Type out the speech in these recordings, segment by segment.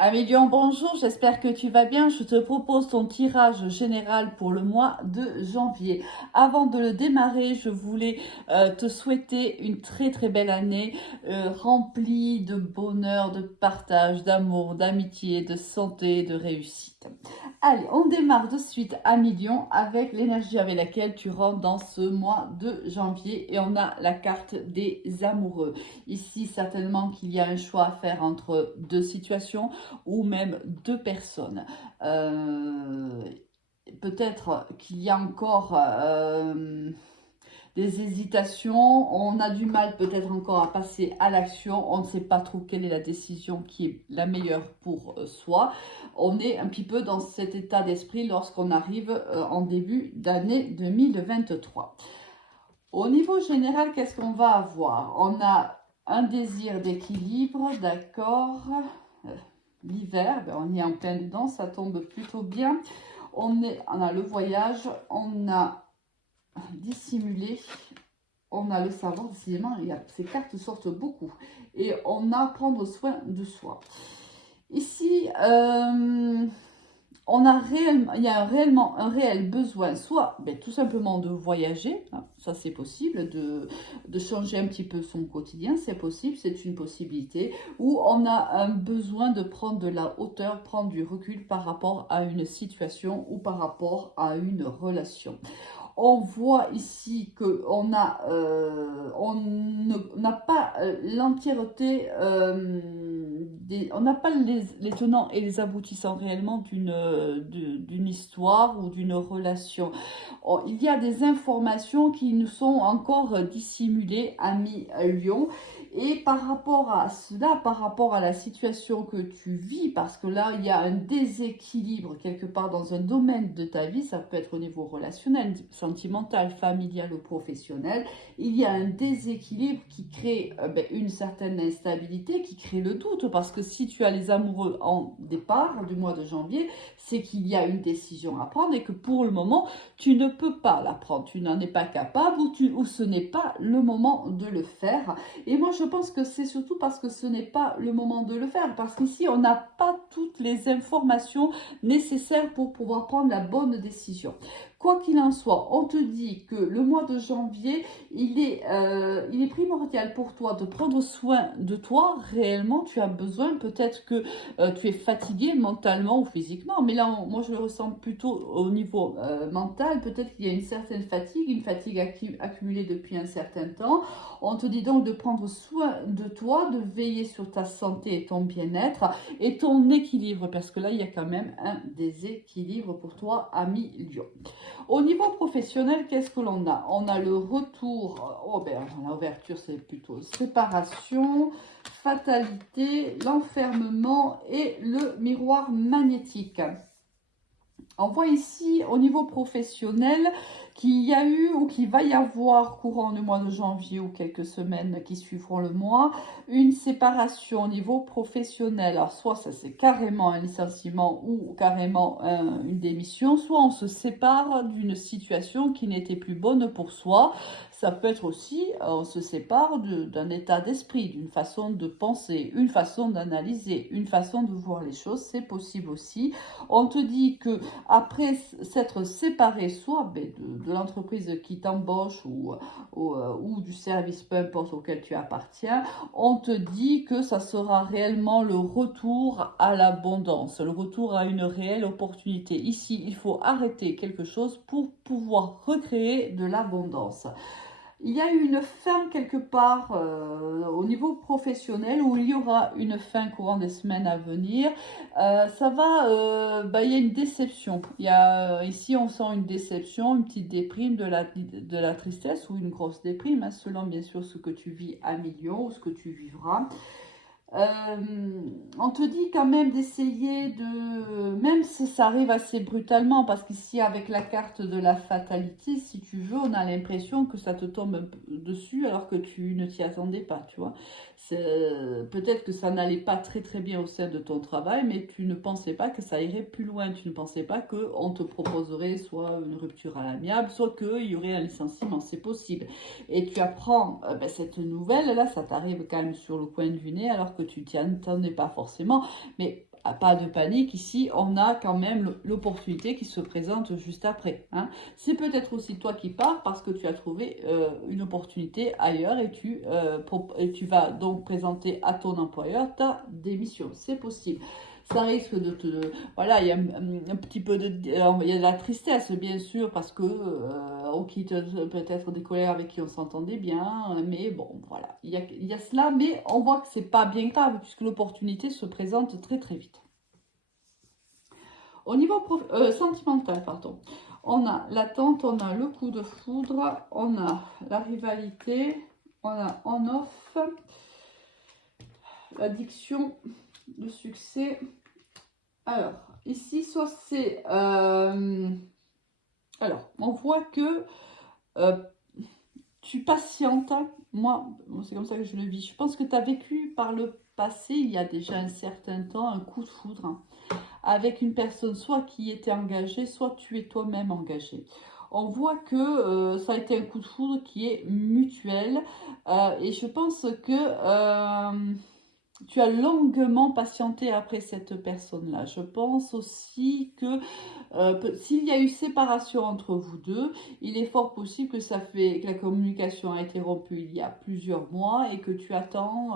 Amélion, bonjour, j'espère que tu vas bien. Je te propose ton tirage général pour le mois de janvier. Avant de le démarrer, je voulais te souhaiter une très très belle année remplie de bonheur, de partage, d'amour, d'amitié, de santé, de réussite. Allez, on démarre de suite à million avec l'énergie avec laquelle tu rentres dans ce mois de janvier et on a la carte des amoureux. Ici, certainement qu'il y a un choix à faire entre deux situations ou même deux personnes. Euh, Peut-être qu'il y a encore des hésitations, on a du mal peut-être encore à passer à l'action, on ne sait pas trop quelle est la décision qui est la meilleure pour soi. On est un petit peu dans cet état d'esprit lorsqu'on arrive en début d'année 2023. Au niveau général, qu'est-ce qu'on va avoir? On a un désir d'équilibre, d'accord. L'hiver, ben on est en plein dedans, ça tombe plutôt bien. On a le voyage, on a dissimulé, on a le savoir, décidément, ces cartes sortent beaucoup. Et on a prendre soin de soi. Ici, il y a réellement un réel besoin, soit tout simplement de voyager, hein, ça c'est possible, de changer un petit peu son quotidien, c'est possible, c'est une possibilité, ou on a un besoin de prendre de la hauteur, prendre du recul par rapport à une situation ou par rapport à une relation. On voit ici qu'on a, on n'a pas l'entièreté, on n'a pas les tenants et les aboutissants réellement d'une histoire ou d'une relation. Il y a des informations qui nous sont encore dissimulées à mi-lion. Et par rapport à cela, par rapport à la situation que tu vis, parce que là, il y a un déséquilibre quelque part dans un domaine de ta vie, ça peut être au niveau relationnel, sentimental, familial ou professionnel, il y a un déséquilibre qui crée une certaine instabilité, qui crée le doute, parce que si tu as les amoureux en départ du mois de janvier, c'est qu'il y a une décision à prendre et que pour le moment, tu ne peux pas la prendre, tu n'en es pas capable ou ce n'est pas le moment de le faire. Et moi, je pense que c'est surtout parce que ce n'est pas le moment de le faire, parce qu'ici, on n'a pas toutes les informations nécessaires pour pouvoir prendre la bonne décision. Quoi qu'il en soit, on te dit que le mois de janvier, il est primordial pour toi de prendre soin de toi. Réellement, tu as besoin, peut-être que tu es fatigué mentalement ou physiquement, mais là, moi, je le ressens plutôt au niveau mental. Peut-être qu'il y a une fatigue accumulée depuis un certain temps. On te dit donc de prendre soin de toi, de veiller sur ta santé et ton bien-être et ton équilibre, parce que là, il y a quand même un déséquilibre pour toi, ami Lion. Au niveau professionnel, qu'est-ce que l'on a? On a le retour, l'ouverture, c'est plutôt séparation, fatalité, l'enfermement et le miroir magnétique. On voit ici au niveau professionnel qu'il y a eu ou qu'il va y avoir courant le mois de janvier ou quelques semaines qui suivront le mois, une séparation au niveau professionnel. Alors soit ça c'est carrément un licenciement ou carrément une démission, soit on se sépare d'une situation qui n'était plus bonne pour soi. Ça peut être aussi, on se sépare d'un état d'esprit, d'une façon de penser, une façon d'analyser, une façon de voir les choses, c'est possible aussi. On te dit que après s'être séparé soit de l'entreprise qui t'embauche ou du service, peu importe auquel tu appartiens, on te dit que ça sera réellement le retour à l'abondance, le retour à une réelle opportunité. Ici, il faut arrêter quelque chose pour pouvoir recréer de l'abondance. Il y a eu une fin quelque part au niveau professionnel où il y aura une fin courant des semaines à venir. Il y a une déception. Ici, on sent une déception, une petite déprime, de la tristesse ou une grosse déprime, hein, selon bien sûr ce que tu vis à million ou ce que tu vivras. On te dit quand même d'essayer même si ça arrive assez brutalement, parce qu'ici avec la carte de la fatalité, si tu veux, on a l'impression que ça te tombe un peu dessus alors que tu ne t'y attendais pas, tu vois. Peut-être que ça n'allait pas très très bien au sein de ton travail, mais tu ne pensais pas que ça irait plus loin, tu ne pensais pas qu'on te proposerait soit une rupture à l'amiable, soit qu'il y aurait un licenciement, c'est possible. Et tu apprends cette nouvelle, là, ça t'arrive quand même sur le coin du nez, alors que tu t'y attendais pas forcément. Mais pas de panique, ici on a quand même l'opportunité qui se présente juste après. Hein. C'est peut-être aussi toi qui pars parce que tu as trouvé une opportunité ailleurs et tu vas donc présenter à ton employeur ta démission. C'est possible. Ça risque de te... Voilà, il y a un petit peu de... il y a de la tristesse, bien sûr, parce que on quitte peut-être des collègues avec qui on s'entendait bien, mais bon, voilà, il y a cela, mais on voit que c'est pas bien grave, puisque l'opportunité se présente très très vite. Au niveau sentimental, pardon, on a l'attente, on a le coup de foudre, on a la rivalité, on a on-off, l'addiction, le succès. Alors, ici, soit c'est... alors, on voit que tu patientes. Moi, c'est comme ça que je le vis. Je pense que tu as vécu par le passé, il y a déjà un certain temps, un coup de foudre avec une personne soit qui était engagée, soit tu es toi-même engagé. On voit que ça a été un coup de foudre qui est mutuel et je pense que tu as longuement patienté après cette personne-là. Je pense aussi que s'il y a eu séparation entre vous deux, il est fort possible que la communication a été rompue il y a plusieurs mois et que tu attends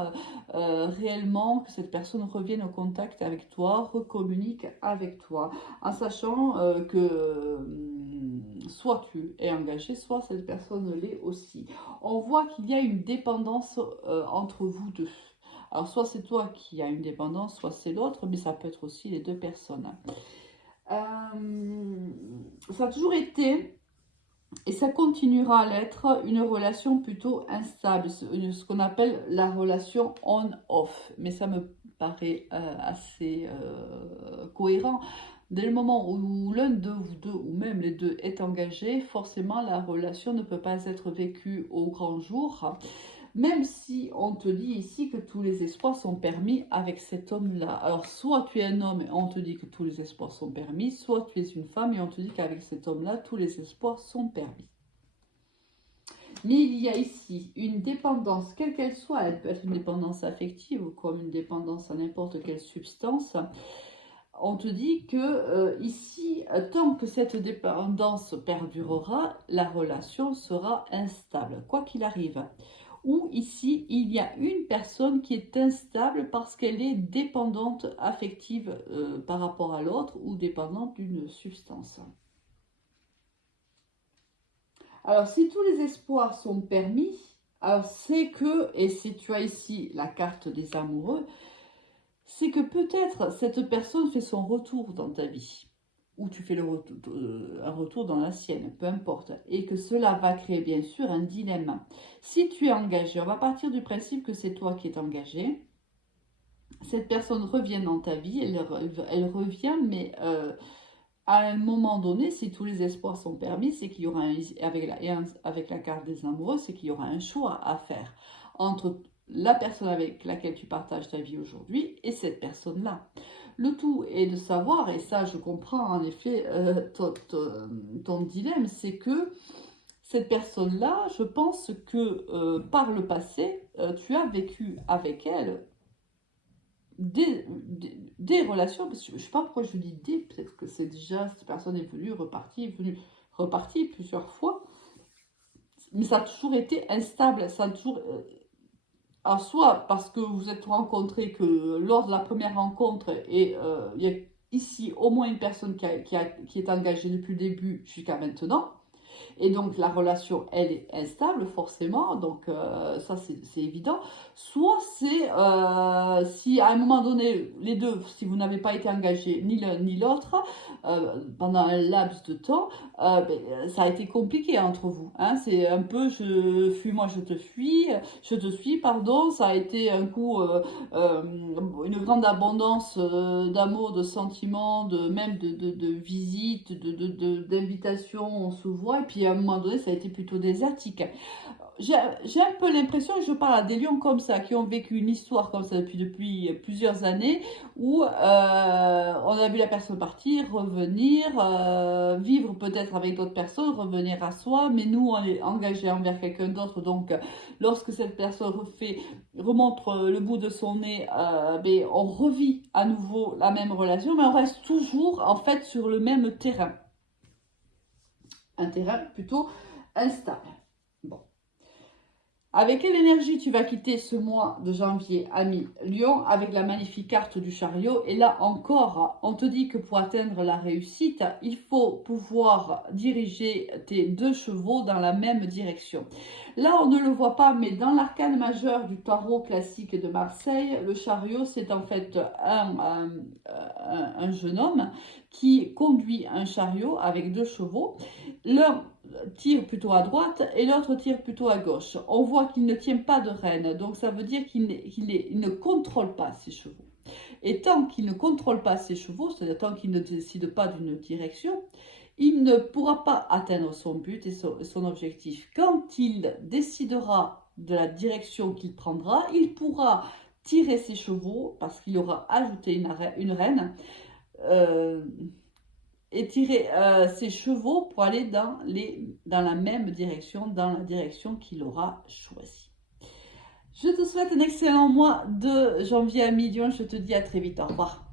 réellement que cette personne revienne au contact avec toi, recommunique avec toi, en sachant que soit tu es engagé, soit cette personne l'est aussi. On voit qu'il y a une dépendance entre vous deux. Alors, soit c'est toi qui as une dépendance, soit c'est l'autre, mais ça peut être aussi les deux personnes. Ça a toujours été, et ça continuera à l'être, une relation plutôt instable, ce qu'on appelle la relation on-off. Mais ça me paraît assez cohérent. Dès le moment où l'un de vous deux, ou même les deux, est engagé, forcément la relation ne peut pas être vécue au grand jour. Même si on te dit ici que tous les espoirs sont permis avec cet homme-là. Alors, soit tu es un homme et on te dit que tous les espoirs sont permis, soit tu es une femme et on te dit qu'avec cet homme-là, tous les espoirs sont permis. Mais il y a ici une dépendance, quelle qu'elle soit, elle peut être une dépendance affective ou comme une dépendance à n'importe quelle substance. On te dit que ici, tant que cette dépendance perdurera, la relation sera instable, quoi qu'il arrive. Ou ici, il y a une personne qui est instable parce qu'elle est dépendante affective par rapport à l'autre ou dépendante d'une substance. Alors, si tous les espoirs sont permis, c'est que, et si tu as ici la carte des amoureux, c'est que peut-être cette personne fait son retour dans ta vie, ou tu fais un retour dans la sienne, peu importe, et que cela va créer bien sûr un dilemme. Si tu es engagé, on va partir du principe que c'est toi qui es engagé, cette personne revient dans ta vie, elle revient, mais à un moment donné, si tous les espoirs sont permis, c'est qu'il y aura avec la carte des amoureux, c'est qu'il y aura un choix à faire entre la personne avec laquelle tu partages ta vie aujourd'hui et cette personne-là. Le tout est de savoir, et ça je comprends en effet ton dilemme, c'est que cette personne-là, je pense que par le passé, tu as vécu avec elle des relations, parce que je ne sais pas pourquoi je dis des, peut-être que c'est déjà, cette personne est venue, repartie plusieurs fois, mais ça a toujours été instable, ça a toujours, soit parce que vous êtes rencontrés que lors de la première rencontre, et il y a ici au moins une personne qui est engagée depuis le début jusqu'à maintenant, et donc la relation, elle est instable forcément, donc ça c'est évident. Soit c'est si à un moment donné, les deux, si vous n'avez pas été engagés ni l'un ni l'autre, pendant un laps de temps, ça a été compliqué entre vous. Hein. C'est un peu je fuis, moi je te suis, pardon. Ça a été un coup, une grande abondance d'amour, de sentiments, même de visites, d'invitations, on se voit, et puis à un moment donné, ça a été plutôt désertique. j'ai un peu l'impression, je parle à des lions comme ça, qui ont vécu une histoire comme ça depuis plusieurs années, où on a vu la personne partir, revenir, vivre peut-être avec d'autres personnes, revenir à soi, mais nous, on est engagé envers quelqu'un d'autre, donc lorsque cette personne remonte le bout de son nez, ben, on revit à nouveau la même relation, mais on reste toujours en fait sur le même terrain. Un terrain plutôt instable. Bon. Avec quelle énergie tu vas quitter ce mois de janvier, ami Lion, avec la magnifique carte du chariot? Et là encore, on te dit que pour atteindre la réussite, il faut pouvoir diriger tes 2 chevaux dans la même direction. Là, on ne le voit pas, mais dans l'arcane majeur du tarot classique de Marseille, le chariot, c'est en fait un jeune homme qui conduit un chariot avec 2 chevaux. L'un tire plutôt à droite et l'autre tire plutôt à gauche. On voit qu'il ne tient pas de rêne, donc ça veut dire qu'il ne contrôle pas ses chevaux. Et tant qu'il ne contrôle pas ses chevaux, c'est-à-dire tant qu'il ne décide pas d'une direction, il ne pourra pas atteindre son but et son objectif. Quand il décidera de la direction qu'il prendra, il pourra tirer ses chevaux parce qu'il aura ajouté une reine. Et tirer ses chevaux pour aller dans la même direction, dans la direction qu'il aura choisie. Je te souhaite un excellent mois de janvier à mi-lion. Je te dis à très vite. Au revoir.